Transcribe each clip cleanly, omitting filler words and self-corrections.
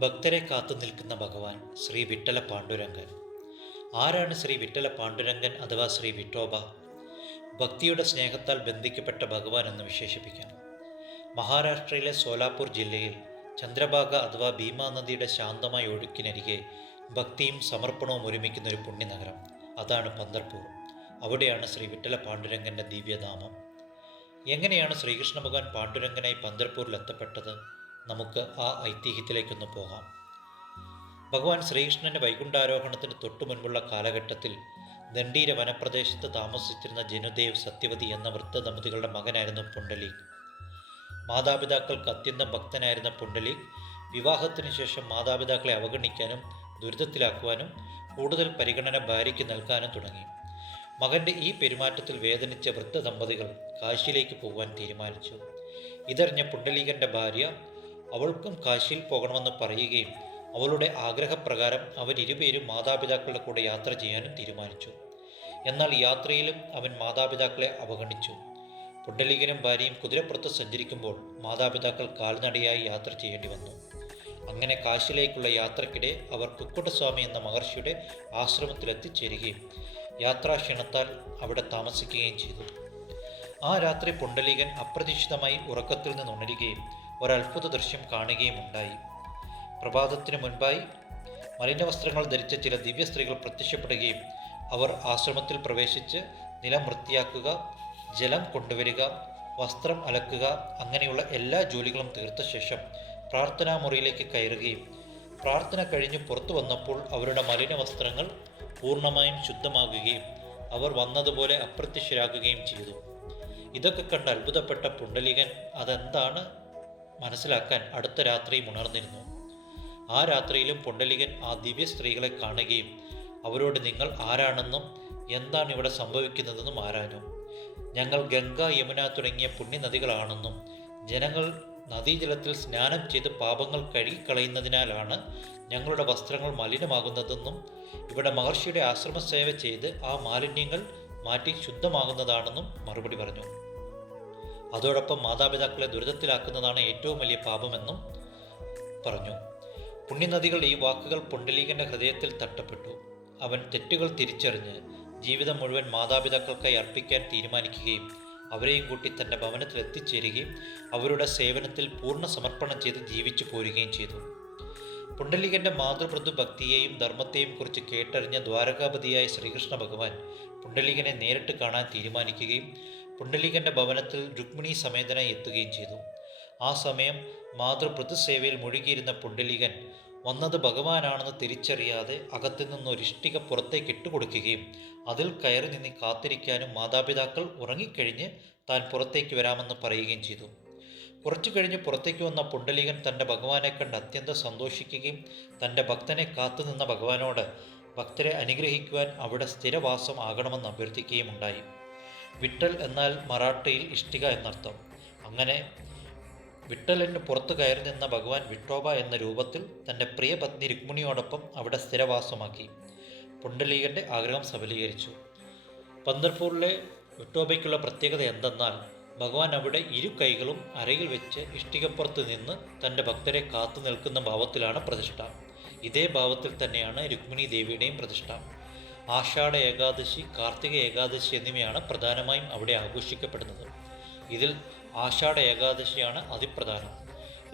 ഭക്തരെ കാത്തു നിൽക്കുന്ന ഭഗവാൻ ശ്രീ വിട്ടല പാണ്ഡുരംഗൻ. ആരാണ് ശ്രീ വിട്ടല പാണ്ഡുരംഗൻ അഥവാ ശ്രീ വിട്ടോബ? ഭക്തിയുടെ സ്നേഹത്താൽ ബന്ധിക്കപ്പെട്ട ഭഗവാൻ എന്ന് വിശേഷിപ്പിക്കാം. മഹാരാഷ്ട്രയിലെ സോലാപൂർ ജില്ലയിൽ ചന്ദ്രഭാഗ അഥവാ ഭീമാ നദിയുടെ ശാന്തമായ ഒഴുക്കിനരികെ ഭക്തിയും സമർപ്പണവും ഒരുമിക്കുന്ന ഒരു പുണ്യനഗരം, അതാണ് പന്തർപൂർ. അവിടെയാണ് ശ്രീ വിട്ടല പാണ്ഡുരംഗൻ്റെ ദിവ്യധാമം. എങ്ങനെയാണ് ശ്രീകൃഷ്ണ ഭഗവാൻ പാണ്ഡുരംഗനായി പന്തർപൂരിൽ എത്തപ്പെട്ടത്? നമുക്ക് ആ ഐതിഹ്യത്തിലേക്കൊന്ന് പോകാം. ഭഗവാൻ ശ്രീകൃഷ്ണൻ്റെ വൈകുണ്ഠാരോഹണത്തിന് തൊട്ടു മുൻപുള്ള കാലഘട്ടത്തിൽ ദണ്ഡീര വനപ്രദേശത്ത് താമസിച്ചിരുന്ന ജനുദേവ് സത്യവതി എന്ന വൃദ്ധ ദമ്പതികളുടെ മകനായിരുന്നു പുണ്ടലീക്. മാതാപിതാക്കൾക്ക് അത്യന്തം ഭക്തനായിരുന്ന പുണ്ടലീക് വിവാഹത്തിന് ശേഷം മാതാപിതാക്കളെ അവഗണിക്കാനും ദുരിതത്തിലാക്കുവാനും കൂടുതൽ പരിഗണന ഭാര്യയ്ക്ക് നൽകാനും തുടങ്ങി. മകൻ്റെ ഈ പെരുമാറ്റത്തിൽ വേദനിച്ച വൃദ്ധ ദമ്പതികൾ കാശിയിലേക്ക് പോകുവാൻ തീരുമാനിച്ചു. ഇതറിഞ്ഞ പുണ്ടലീകൻ്റെ ഭാര്യ അവൾക്കും കാശിയിൽ പോകണമെന്ന് പറയുകയും അവളുടെ ആഗ്രഹപ്രകാരം അവരിരുപേരും മാതാപിതാക്കളുടെ കൂടെ യാത്ര ചെയ്യാനും തീരുമാനിച്ചു. എന്നാൽ യാത്രയിലും അവൻ മാതാപിതാക്കളെ അവഗണിച്ചു. പുണ്ടലീകനും ഭാര്യയും കുതിരപ്പുറത്ത് സഞ്ചരിക്കുമ്പോൾ മാതാപിതാക്കൾ കാൽനടയായി യാത്ര ചെയ്യേണ്ടി വന്നു. അങ്ങനെ കാശിയിലേക്കുള്ള യാത്രക്കിടെ അവർ കുക്കുടസ്വാമി എന്ന മഹർഷിയുടെ ആശ്രമത്തിലെത്തിച്ചേരുകയും യാത്രാക്ഷീണത്താൽ അവിടെ താമസിക്കുകയും ചെയ്തു. ആ രാത്രി പുണ്ടലീകൻ അപ്രതീക്ഷിതമായി ഉറക്കത്തിൽ നിന്ന് ഉണരുകയും ഒരത്ഭുത ദൃശ്യം കാണുകയും ഉണ്ടായി. പ്രഭാതത്തിനു മുൻപായി മലിനവസ്ത്രങ്ങൾ ധരിച്ച ചില ദിവ്യ സ്ത്രീകൾ പ്രത്യക്ഷപ്പെടുകയും അവർ ആശ്രമത്തിൽ പ്രവേശിച്ച് നിലം വൃത്തിയാക്കുക, ജലം കൊണ്ടുവരിക, വസ്ത്രം അലക്കുക, അങ്ങനെയുള്ള എല്ലാ ജോലികളും തീർത്ത ശേഷം പ്രാർത്ഥനാ മുറിയിലേക്ക് കയറുകയും പ്രാർത്ഥന കഴിഞ്ഞ് പുറത്തു വന്നപ്പോൾ അവരുടെ മലിന വസ്ത്രങ്ങൾ പൂർണ്ണമായും ശുദ്ധമാകുകയും അവർ വന്നതുപോലെ അപ്രത്യക്ഷരാകുകയും ചെയ്തു. ഇതൊക്കെ കണ്ട് അത്ഭുതപ്പെട്ട പുണ്ടലീകൻ അതെന്താണ് മനസ്സിലാക്കാൻ അടുത്ത രാത്രിയും ഉണർന്നിരുന്നു. ആ രാത്രിയിലും പുണ്ടലീകൻ ആ ദിവ്യ സ്ത്രീകളെ കാണുകയും അവരോട് നിങ്ങൾ ആരാണെന്നും എന്താണ് ഇവിടെ സംഭവിക്കുന്നതെന്നും ആരാഞ്ഞു. ഞങ്ങൾ ഗംഗ, യമുന തുടങ്ങിയ പുണ്യനദികളാണെന്നും ജനങ്ങൾ നദീജലത്തിൽ സ്നാനം ചെയ്ത് പാപങ്ങൾ കഴുകിക്കളയുന്നതിനാലാണ് ഞങ്ങളുടെ വസ്ത്രങ്ങൾ മലിനമാകുന്നതെന്നും ഇവിടെ മഹർഷിയുടെ ആശ്രമസേവ ചെയ്ത് ആ മാലിന്യങ്ങൾ മാറ്റി ശുദ്ധമാകുന്നതാണെന്നും മറുപടി പറഞ്ഞു. അതോടൊപ്പം മാതാപിതാക്കളെ ദുരിതത്തിലാക്കുന്നതാണ് ഏറ്റവും വലിയ പാപമെന്നും പറഞ്ഞു. പുണ്യനദികൾ ഈ വാക്കുകൾ പുണ്ടലീകന്റെ ഹൃദയത്തിൽ തട്ടപ്പെട്ടു. അവൻ തെറ്റുകൾ തിരിച്ചറിഞ്ഞ് ജീവിതം മുഴുവൻ മാതാപിതാക്കൾക്കായി അർപ്പിക്കാൻ തീരുമാനിക്കുകയും അവരെയും കൂട്ടി തൻ്റെ ഭവനത്തിൽ എത്തിച്ചേരുകയും അവരുടെ സേവനത്തിൽ പൂർണ്ണ സമർപ്പണം ചെയ്ത് ജീവിച്ചു പോരുകയും ചെയ്തു. പുണ്ടലീകന്റെ മാതൃപ്രതു ഭക്തിയെയും ധർമ്മത്തെയും കുറിച്ച് കേട്ടറിഞ്ഞ ദ്വാരകാപതിയായ ശ്രീകൃഷ്ണ ഭഗവാൻ പുണ്ടലീകനെ നേരിട്ട് കാണാൻ തീരുമാനിക്കുകയും പുണ്ടലീകന്റെ ഭവനത്തിൽ രുക്മിണി സമേതനായി എത്തുകയും ചെയ്തു. ആ സമയം മാതൃപ്രതുസേവയിൽ മുഴുകിയിരുന്ന പുണ്ടലീകൻ വന്നത് ഭഗവാനാണെന്ന് തിരിച്ചറിയാതെ അകത്തു നിന്നൊരിഷ്ടിക പുറത്തേക്ക് ഇട്ടുകൊടുക്കുകയും അതിൽ കയറി നിന്ന് കാത്തിരിക്കാനും മാതാപിതാക്കൾ ഉറങ്ങിക്കഴിഞ്ഞ് താൻ പുറത്തേക്ക് വരാമെന്ന് പറയുകയും ചെയ്തു. കുറച്ചു കഴിഞ്ഞ് പുറത്തേക്ക് വന്ന പുണ്ടലീകൻ തൻ്റെ ഭഗവാനെ കണ്ട് അത്യന്തം സന്തോഷിക്കുകയും തൻ്റെ ഭക്തനെ കാത്തുനിന്ന ഭഗവാനോട് ഭക്തരെ അനുഗ്രഹിക്കുവാൻ അവിടെ സ്ഥിരവാസം ആകണമെന്ന് അഭ്യർത്ഥിക്കുകയും ഉണ്ടായി. വിട്ടൽ എന്നാൽ മറാഠിയിൽ ഇഷ്ടിക എന്നർത്ഥം. അങ്ങനെ വിട്ടലിന് പുറത്തു കയറി നിന്ന ഭഗവാൻ വിട്ടോബ എന്ന രൂപത്തിൽ തൻ്റെ പ്രിയ പത്നി രുക്മിണിയോടൊപ്പം അവിടെ സ്ഥിരവാസമാക്കി. പുണ്ടലീകൻ്റെ ആഗ്രഹം സഫലീകരിച്ചു. പന്തർപൂരിലെ വിട്ടോബയ്ക്കുള്ള പ്രത്യേകത എന്തെന്നാൽ ഭഗവാൻ അവിടെ ഇരു കൈകളും അരയിൽ വെച്ച് ഇഷ്ടികപ്പുറത്ത് നിന്ന് തൻ്റെ ഭക്തരെ കാത്തു നിൽക്കുന്ന ഭാവത്തിലാണ് പ്രതിഷ്ഠ. ഇതേ ഭാവത്തിൽ തന്നെയാണ് രുക്മിണി ദേവിയുടെയും പ്രതിഷ്ഠ. ആഷാഢ ഏകാദശി, കാർത്തിക ഏകാദശി എന്നിവയാണ് പ്രധാനമായും അവിടെ ആഘോഷിക്കപ്പെടുന്നത്. ഇതിൽ ആഷാഢ ഏകാദശിയാണ് അതിപ്രധാനം.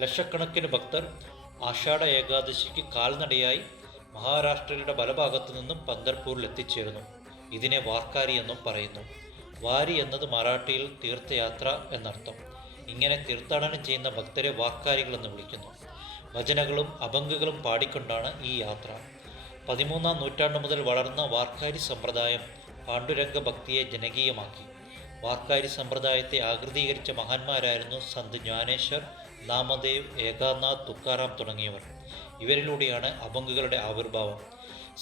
ലക്ഷക്കണക്കിന് ഭക്തർ ആഷാഢ ഏകാദശിക്ക് കാൽനടയായി മഹാരാഷ്ട്രയുടെ പല ഭാഗത്തു നിന്നും പന്തർപൂരിൽ എത്തിച്ചേരുന്നു. ഇതിനെ വാർക്കാരി എന്നും പറയുന്നു. വാരി എന്നത് മറാഠിയിൽ തീർത്ഥയാത്ര എന്നർത്ഥം. ഇങ്ങനെ തീർത്ഥാടനം ചെയ്യുന്ന ഭക്തരെ വാർക്കാരികൾ എന്ന് വിളിക്കുന്നു. ഭജനകളും അഭംഗുകളും പാടിക്കൊണ്ടാണ് ഈ യാത്ര. 13ാം നൂറ്റാണ്ട് മുതൽ വളർന്ന വാർക്കാരി സമ്പ്രദായം പാണ്ഡുരംഗ ഭക്തിയെ ജനകീയമാക്കി. വാർക്കാരി സമ്പ്രദായത്തെ ആകൃതീകരിച്ച മഹാന്മാരായിരുന്നു സന്ത് ജ്ഞാനേശ്വർ, നാമദേവ്, ഏകാനാഥ്, തുക്കാറാം തുടങ്ങിയവർ. ഇവരിലൂടെയാണ് അഭംഗുകളുടെ ആവിർഭാവം.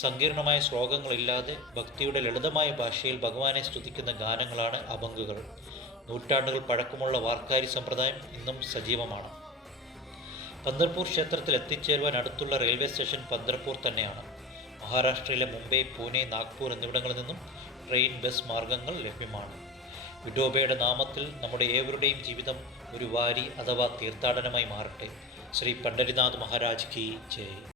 സങ്കീർണമായ ശ്ലോകങ്ങളില്ലാതെ ഭക്തിയുടെ ലളിതമായ ഭാഷയിൽ ഭഗവാനെ സ്തുതിക്കുന്ന ഗാനങ്ങളാണ് അഭംഗുകൾ. നൂറ്റാണ്ടുകൾ പഴക്കമുള്ള വാർക്കാരി സമ്പ്രദായം ഇന്നും സജീവമാണ്. പന്തർപൂർ ക്ഷേത്രത്തിൽ എത്തിച്ചേരുവാൻ അടുത്തുള്ള റെയിൽവേ സ്റ്റേഷൻ പന്തർപൂർ തന്നെയാണ്. മഹാരാഷ്ട്രയിലെ മുംബൈ, പൂനെ, നാഗ്പൂർ എന്നിവിടങ്ങളിൽ നിന്നും ട്രെയിൻ, ബസ് മാർഗങ്ങൾ ലഭ്യമാണ്. വിഠോബയുടെ നാമത്തിൽ നമ്മുടെ ഏവരുടെയും ജീവിതം ഒരു വാരി അഥവാ തീർത്ഥാടനമായി മാറട്ടെ. ശ്രീ പണ്ഡരിനാഥ് മഹാരാജ് കി ജയ്.